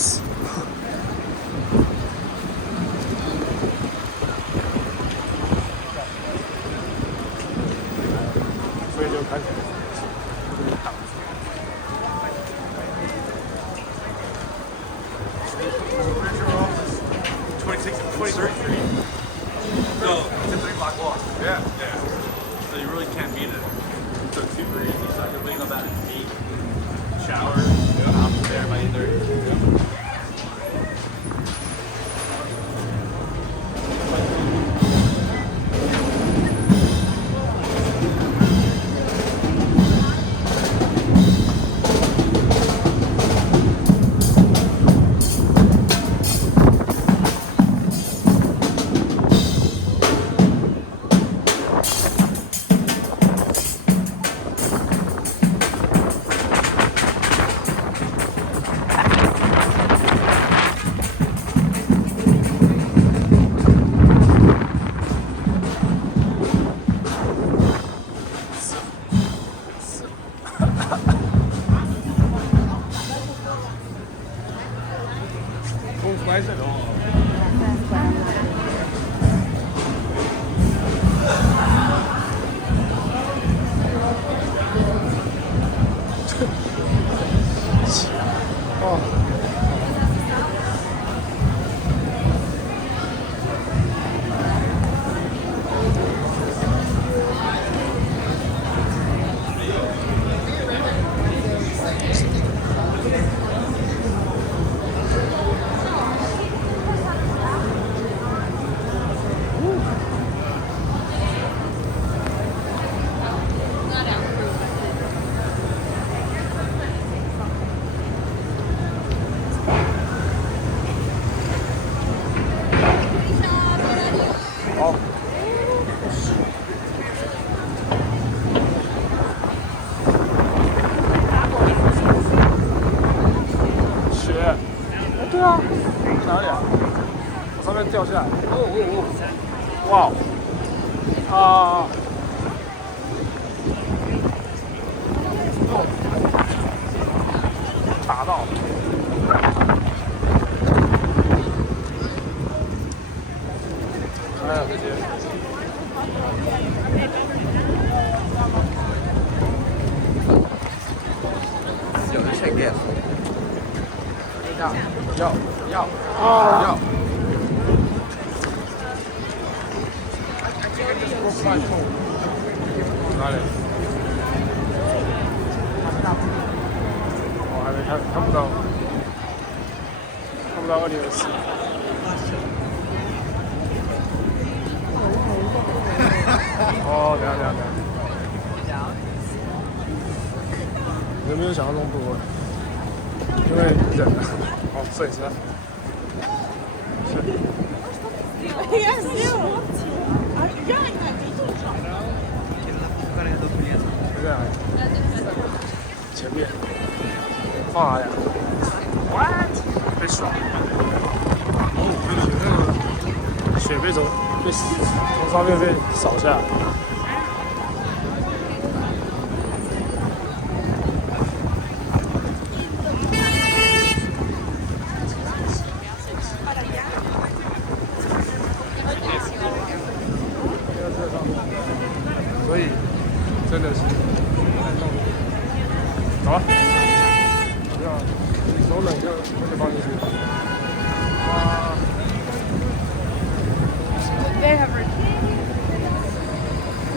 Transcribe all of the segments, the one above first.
吃。所以就开始就是挡住。No, it's a 3-block walk. Yeah. So you really can't beat it. So it's super easy. So I can wake up at 8, shower, I'm there by 8:30. 掉下来！哇！啊！打到！哎呀，这些！有人谁给？要！哪里？我还没看不到2024。哦，等下。有没有想象中多？因为人，哦，摄影师。前面放哪里 ？What？ 被耍！雪被从上面被扫下来。所以真的是走啊！这样你手冷就放进去。哇！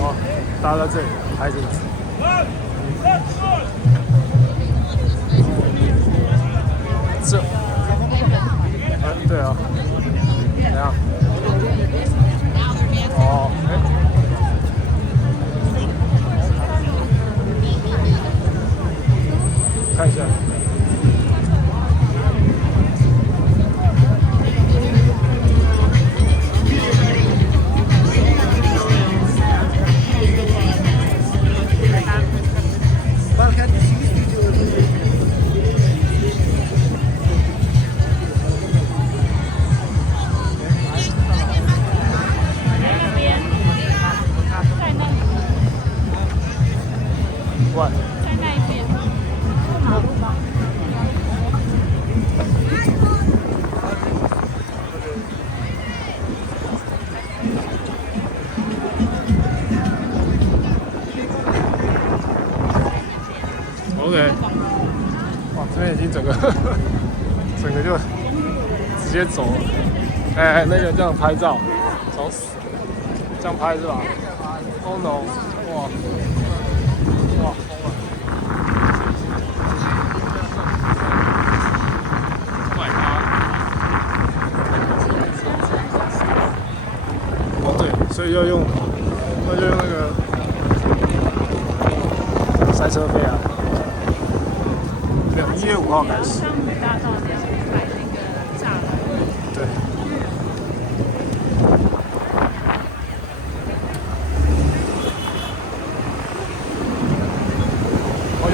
好，大家在这里拍这个。这，对啊，怎样？哦，看一下。这边已经整个就直接走了。哎，那个这样拍照，找死！这样拍是吧？Oh no！ 哇哇疯了！ Oh my god！ 哦对，所以要用，那就用那个塞车费啊。1月5号开始。大道那边摆那个栅栏。对。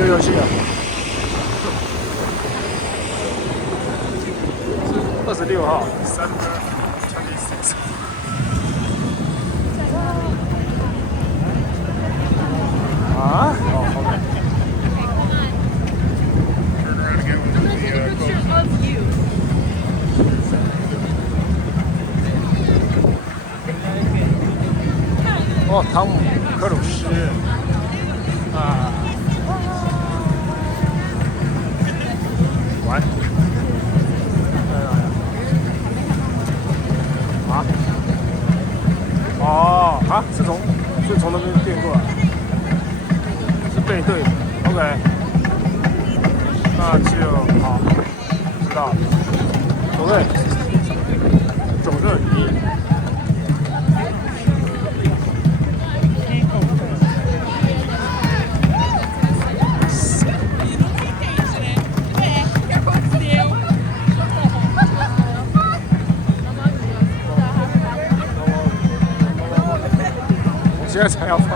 有游戏啊！是26号，December 26th。啊？哦，好的。哦，汤姆克鲁斯啊。 玩，啊？哦，啊，是从那边变过来，是背对的 ，OK， 那就好，知道了，走对，走这里。 现在才要放。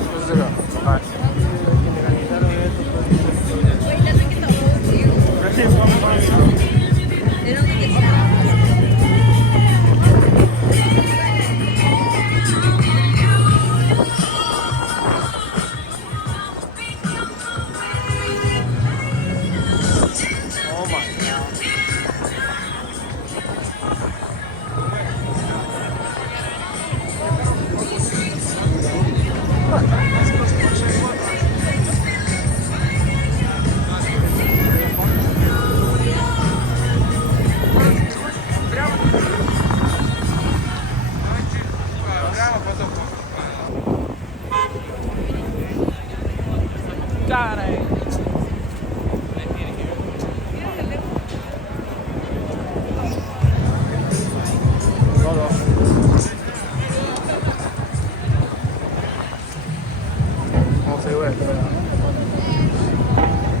就是这个，来。 Got it.哦，谁会？对啊。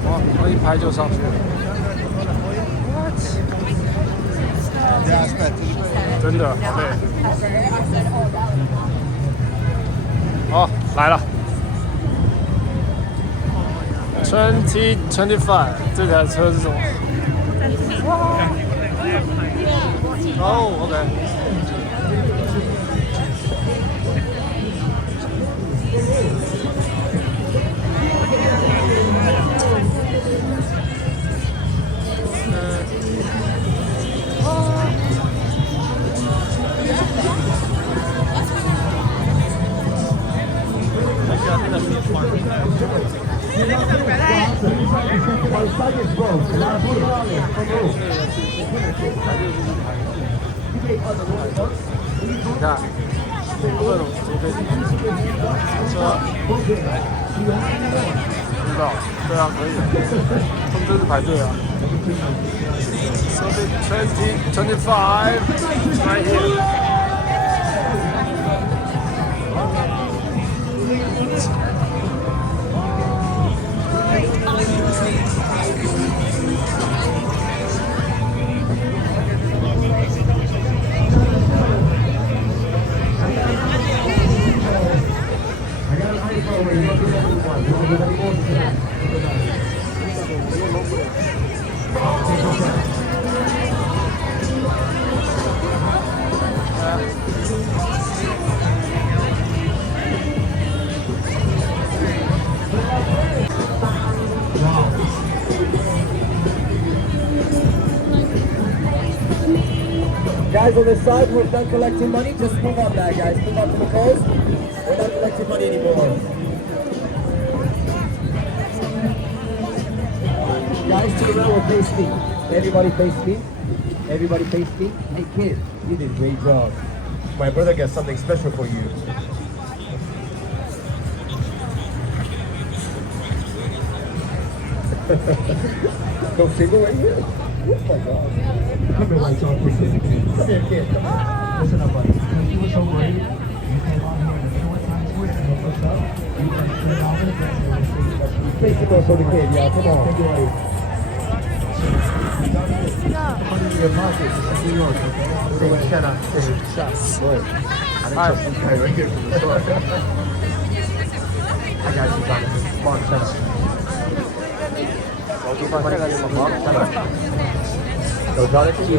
哦，我一拍就上去了。真的，对。哦，来了。 2025，这台车是什么？哦 ，OK。你看，各种坐飞机、车，知道？对啊，可以。他们这是排队啊。So the 2025 right here. guys on this side, we're done collecting money. Just move up there, guys. Move up to the poles. We're not collecting money anymore. Guys, to the right, will face me. Everybody face me. Everybody face me. Hey, kid, you did a great job. My brother got something special for you. Go single right here. Oh my God. Come here, white dog. Come here, kid. Come on. Listen up, buddy. You were so brave. You came out here in the middle of Times Square and helped us out. You went straight out to the dressing. Face the door for the kid, y'all. Come on. Take it away. Money in your pocket. This is New York, okay? So what can I say? Shots. Good. I didn't trust this guy right here from the store. I got you, Jonathan. Come on, shut up. So Jonathan, you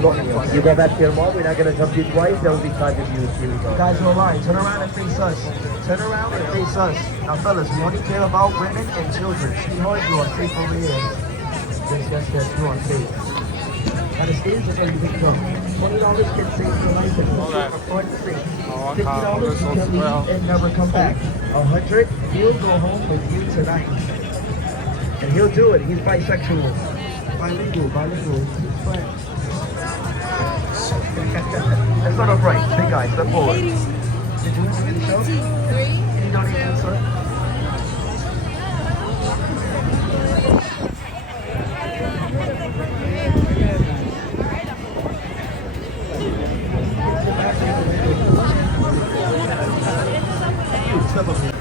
go back to your mom. We're not gonna jump you twice. That would be kind of you. Here we go. Guys, you're lying. Turn around and face us. Turn around and face us. Now, fellas, we only care about women and children. Sweetheart, you're on safe over here. Yes, you're on safe. And the stage is where you pick up. $20 gets saved for life and for front and safe. $50 you can leave and never come back. $100, he'll go home with you tonight. And he'll do it. He's bisexual. Bilingual. He's French. Let's start off right. Big guy, step forward. Did you win the show? 3. Any donations, sir? Step up here.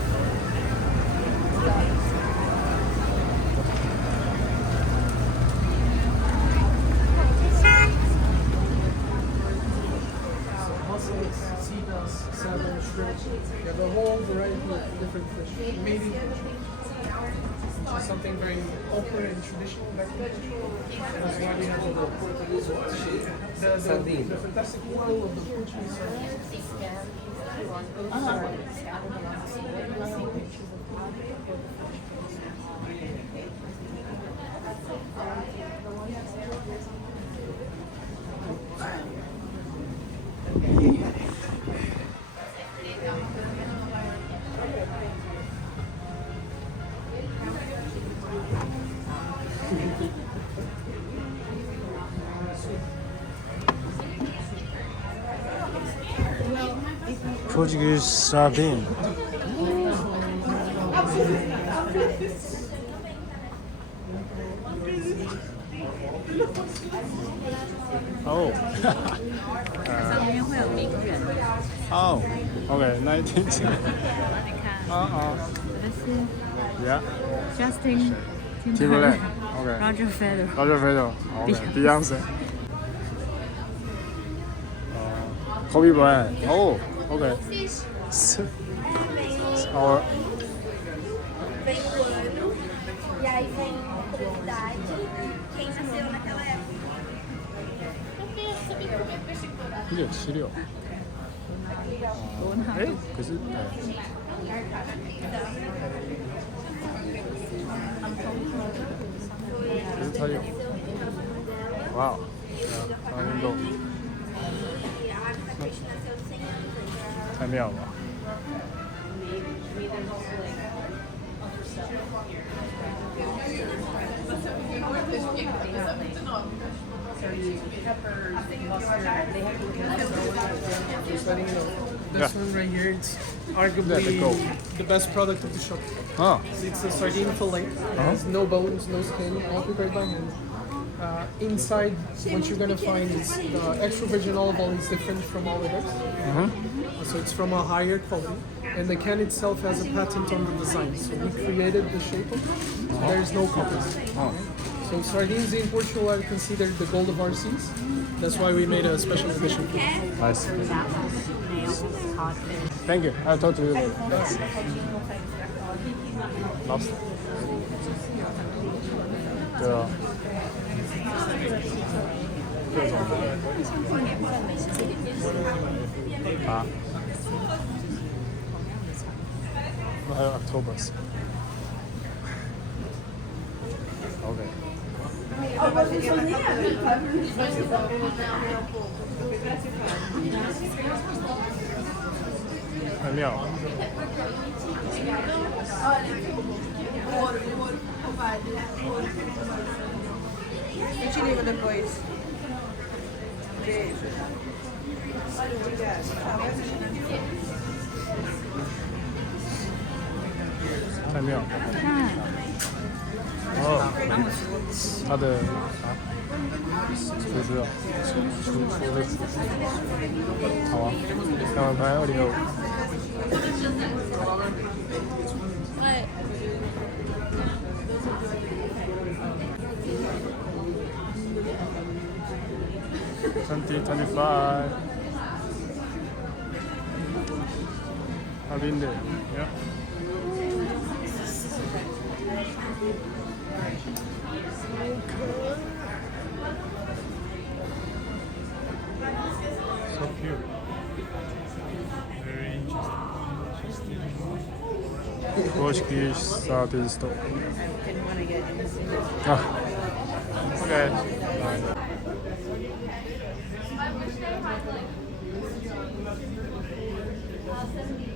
Yeah, the whole variety of different fish. Maybe which is something very open and traditional back then. That's why we have the Portuguese sardine. The fantastic world of the Portuguese sardine. Portuguese Sardine. Oh. Oh. Okay, 19. Yeah. Justin Timberlake. Okay. Roger Federer. Roger Federer. Okay. Beyonce. Kobe Bryant. Oh. Okay. Our E aí vem curiosidade, quem nasceu naquela época. 이게 7이요. 에? 그지? 비슷하요. 와우. 아닌도. 太妙了。Just letting you know. This one right here, it's arguably the best product of the shop. Oh. It's a sardine fillet. It has no bones, no skin, all prepared by hand. Inside, what you're gonna find is the extra virgin olive oil is different from all others. So it's from a higher quality. And the can itself has a patent on the design. So we created the shape of it. So there's no copies. So sardines in Portugal are considered the gold of our seas. That's why we made a special edition for it. Nice. Thank you. I'll talk to you later. Thanks. Lobster. Yeah. 各种的啊，那还有 Octopus。OK。很妙。Eu te ligo depois. Beijo. Obrigada. 太妙了。哦，他的厨师啊，厨的厨师。好啊，台湾拍2025。2025. I've been there. Yeah. So cute. Very interesting. Portuguese Sardine store. Didn't want to get anything. Ah. Okay. Bye. I wish they had like 70